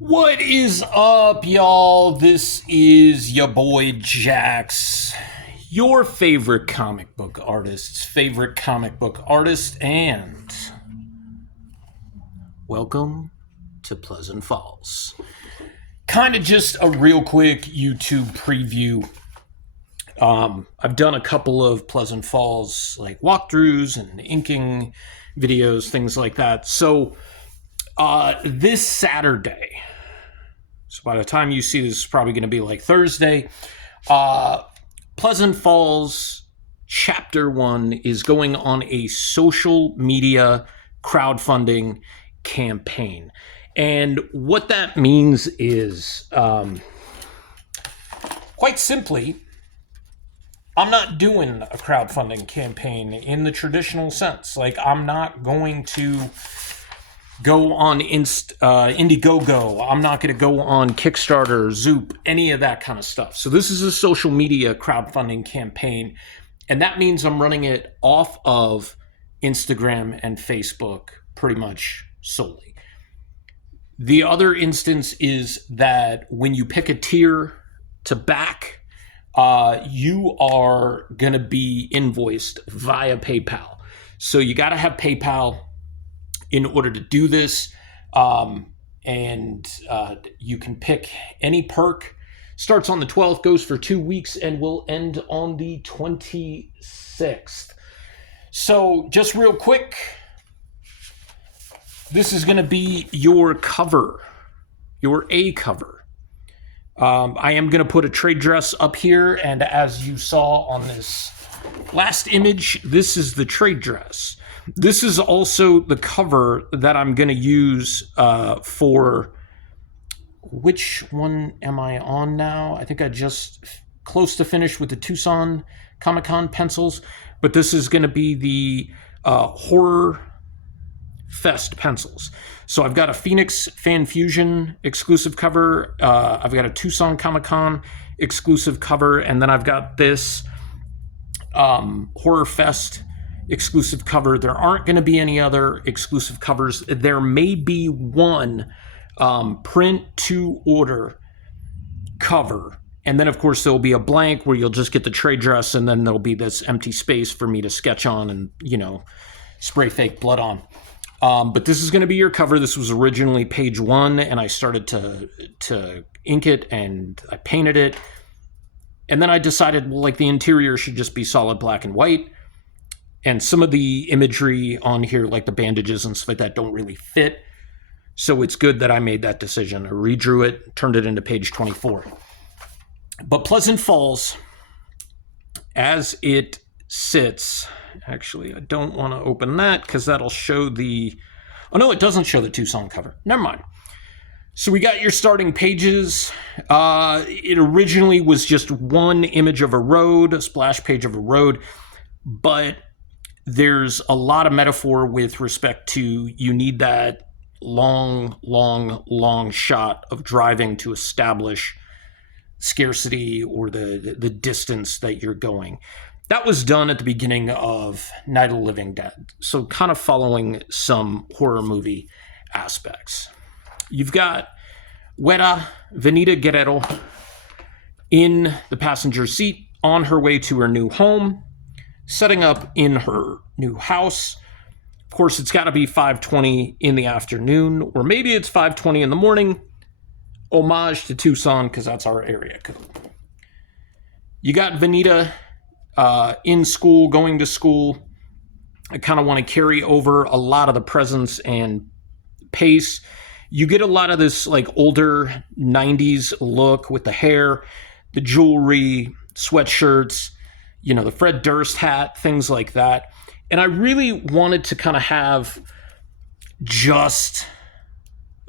What is up, y'all? This is your boy Jax, your favorite comic book artist's favorite comic book artist, and welcome to Pleasant Falls. Kind of just a real quick YouTube preview. I've done a couple of Pleasant Falls like walkthroughs and inking videos, things like that. So this Saturday, so by the time you see this, it's probably going to be like Thursday, Pleasant Falls Chapter 1 is going on a social media crowdfunding campaign. And what that means is, quite simply, I'm not doing a crowdfunding campaign in the traditional sense. Like, I'm not going to go on Indiegogo. I'm not going to go on Kickstarter, Zoop, any of that kind of stuff. So this is a social media crowdfunding campaign, and that means I'm running it off of Instagram and Facebook pretty much solely. The other instance is that when you pick a tier to back, you are going to be invoiced via PayPal. So you got to have PayPal in order to do this, and you can pick any perk. Starts on the 12th, goes for 2 weeks, and will end on the 26th. So just real quick, this is going to be your cover, your A cover. I am going to put a trade dress up here, and as you saw on this last image, this is the trade dress. This is also the cover that I'm going to use for, which one am I on now? I think I just close to finished with the Tucson Comic-Con pencils, but this is going to be the Horror Fest pencils. So I've got a Phoenix Fan Fusion exclusive cover, I've got a Tucson Comic-Con exclusive cover, and then I've got this Horror Fest exclusive cover. There aren't going to be any other exclusive covers. There may be one print to order cover, and then of course there'll be a blank where you'll just get the trade dress, and then there'll be this empty space for me to sketch on and, you know, spray fake blood on. But this is going to be your cover. This was originally page 1, and I started to ink it, and I painted it, and then I decided, well, like, the interior should just be solid black and white. And some of the imagery on here, like the bandages and stuff like that, don't really fit. So it's good that I made that decision. I redrew it, turned it into page 24. But Pleasant Falls, as it sits, actually, I don't want to open that because that'll show the... Oh, no, it doesn't show the Tucson cover. Never mind. So we got your starting pages. It originally was just one image of a road, a splash page of a road, but there's a lot of metaphor with respect to you need that long shot of driving to establish scarcity or the distance that you're going. That was done at the beginning of Night of the Living Dead, so kind of following some horror movie aspects. You've got Venita Guerrero in the passenger seat on her way to her new home, setting up in her new house. Of course, it's got to be 5:20 in the afternoon, or maybe it's 5:20 in the morning. Homage to Tucson, because that's our area code. You got Venita in school, going to school. I kind of want to carry over a lot of the presence and pace. You get a lot of this like older 90s look with the hair, the jewelry, sweatshirts, you know, the Fred Durst hat, things like that. And I really wanted to kind of have just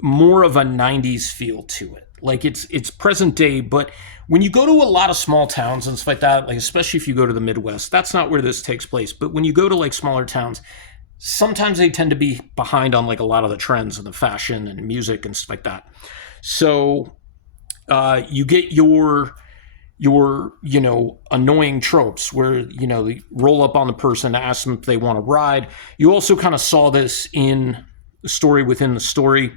more of a 90s feel to it. Like it's present day, but when you go to a lot of small towns and stuff like that, like especially if you go to the Midwest, that's not where this takes place. But when you go to like smaller towns, sometimes they tend to be behind on like a lot of the trends and the fashion and music and stuff like that. So you get your annoying tropes where, they roll up on the person, ask them if they want to ride. You also kind of saw this in the story within the story.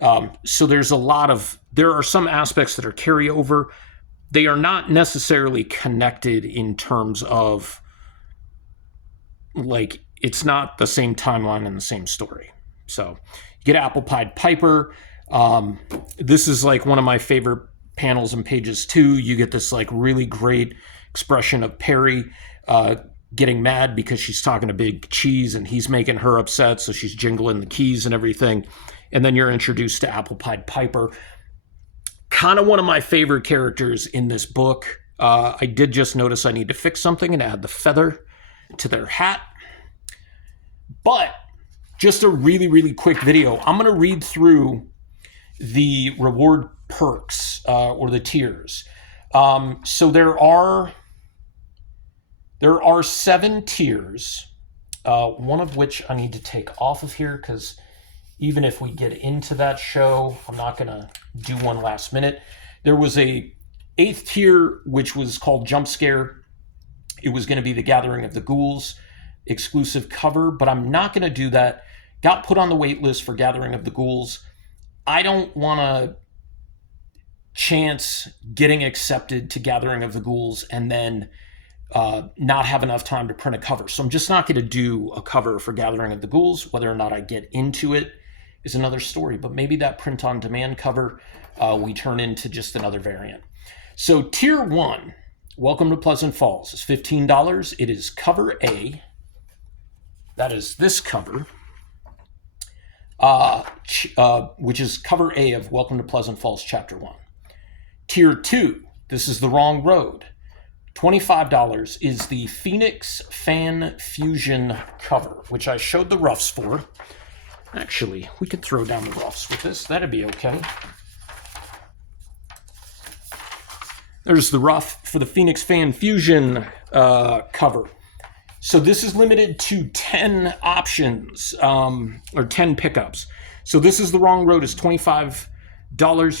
So there are some aspects that are carryover. They are not necessarily connected in terms of, like, it's not the same timeline and the same story. So you get Apple Pied Piper. This is like one of my favorite panels and pages too. You get this like really great expression of Perry getting mad because she's talking to Big Cheese and he's making her upset, so she's jingling the keys and everything. And then you're introduced to Apple Pied Piper. Kind of one of my favorite characters in this book. I did just notice I need to fix something and add the feather to their hat. But just a really, really quick video. I'm going to read through the reward perks or the tiers. So there are 7 tiers, one of which I need to take off of here because even if we get into that show, I'm not going to do one last minute. There was a 8th tier, which was called Jump Scare. It was going to be the Gathering of the Ghouls exclusive cover, but I'm not going to do that. Got put on the wait list for Gathering of the Ghouls. I don't want to chance getting accepted to Gathering of the Ghouls and then not have enough time to print a cover. So I'm just not going to do a cover for Gathering of the Ghouls. Whether or not I get into it is another story, but maybe that print on demand cover we turn into just another variant. So tier 1, Welcome to Pleasant Falls, is $15. It is cover A. That is this cover, which is cover A of Welcome to Pleasant Falls Chapter 1. Tier 2, this is The Wrong Road. $25 is the Phoenix Fan Fusion cover, which I showed the roughs for. Actually, we could throw down the roughs with this. That'd be okay. There's the rough for the Phoenix Fan Fusion cover. So this is limited to 10 options, or 10 pickups. So this is The Wrong Road is $25.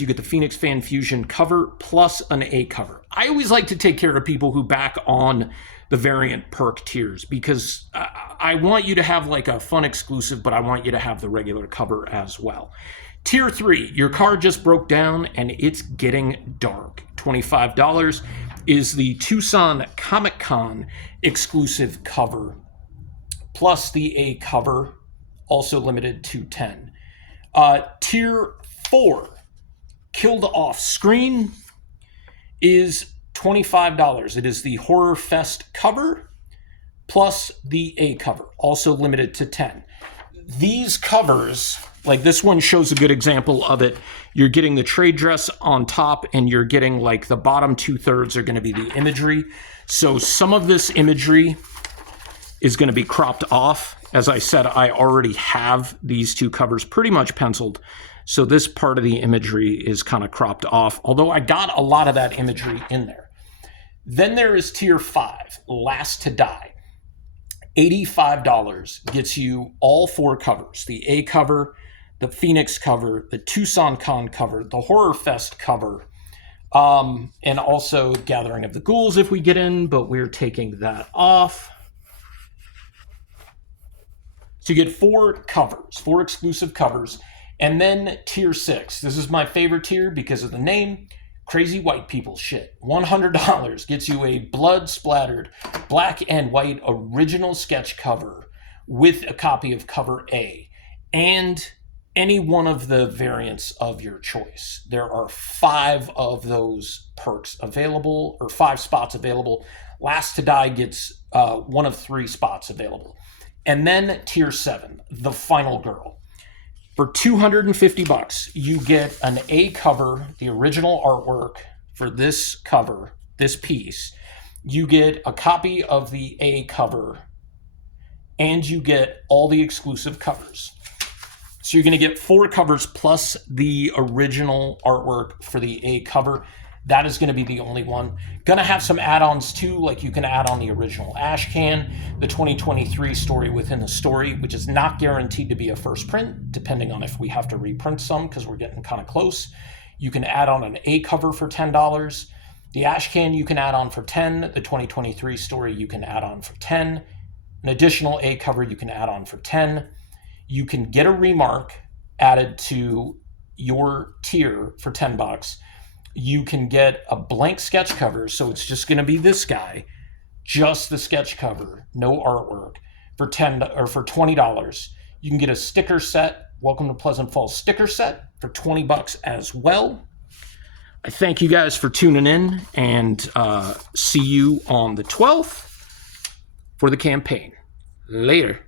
You get the Phoenix Fan Fusion cover plus an A cover. I always like to take care of people who back on the variant perk tiers because I want you to have like a fun exclusive, but I want you to have the regular cover as well. Tier 3, your car just broke down and it's getting dark. $25 is the Tucson Comic Con exclusive cover plus the A cover, also limited to 10. Tier 4, Killed Off Screen, is $25. It is the Horror Fest cover plus the A cover, also limited to 10. These covers, like this one shows a good example of it. You're getting the trade dress on top and you're getting like the bottom 2/3 are going to be the imagery. So some of this imagery is going to be cropped off. As I said, I already have these 2 covers pretty much penciled. So this part of the imagery is kind of cropped off, although I got a lot of that imagery in there. Then there is tier 5, Last to Die. $85 gets you all 4 covers, the A cover, the Phoenix cover, the Tucson Con cover, the Horror Fest cover, and also Gathering of the Ghouls if we get in, but we're taking that off. So you get 4 covers, 4 exclusive covers. And then tier 6. This is my favorite tier because of the name. Crazy White People Shit. $100 gets you a blood-splattered black and white original sketch cover with a copy of cover A and any one of the variants of your choice. There are 5 of those perks available, or 5 spots available. Last to Die gets one of 3 spots available. And then tier 7, The Final Girl. For $250, you get an A cover, the original artwork for this cover, this piece. You get a copy of the A cover, and you get all the exclusive covers. So you're going to get 4 covers plus the original artwork for the A cover. That is going to be the only one. Going to have some add-ons too, like you can add on the original ash can, the 2023 story within the story, which is not guaranteed to be a first print, depending on if we have to reprint some because we're getting kind of close. You can add on an A cover for $10. The ash can you can add on for $10. The 2023 story you can add on for $10. An additional A cover you can add on for $10. You can get a remark added to your tier for $10, you can get a blank sketch cover. So it's just going to be this guy, just the sketch cover, no artwork, for $20. You can get a sticker set, Welcome to Pleasant Falls sticker set, for $20 as well. I thank you guys for tuning in, and see you on the 12th for the campaign. Later.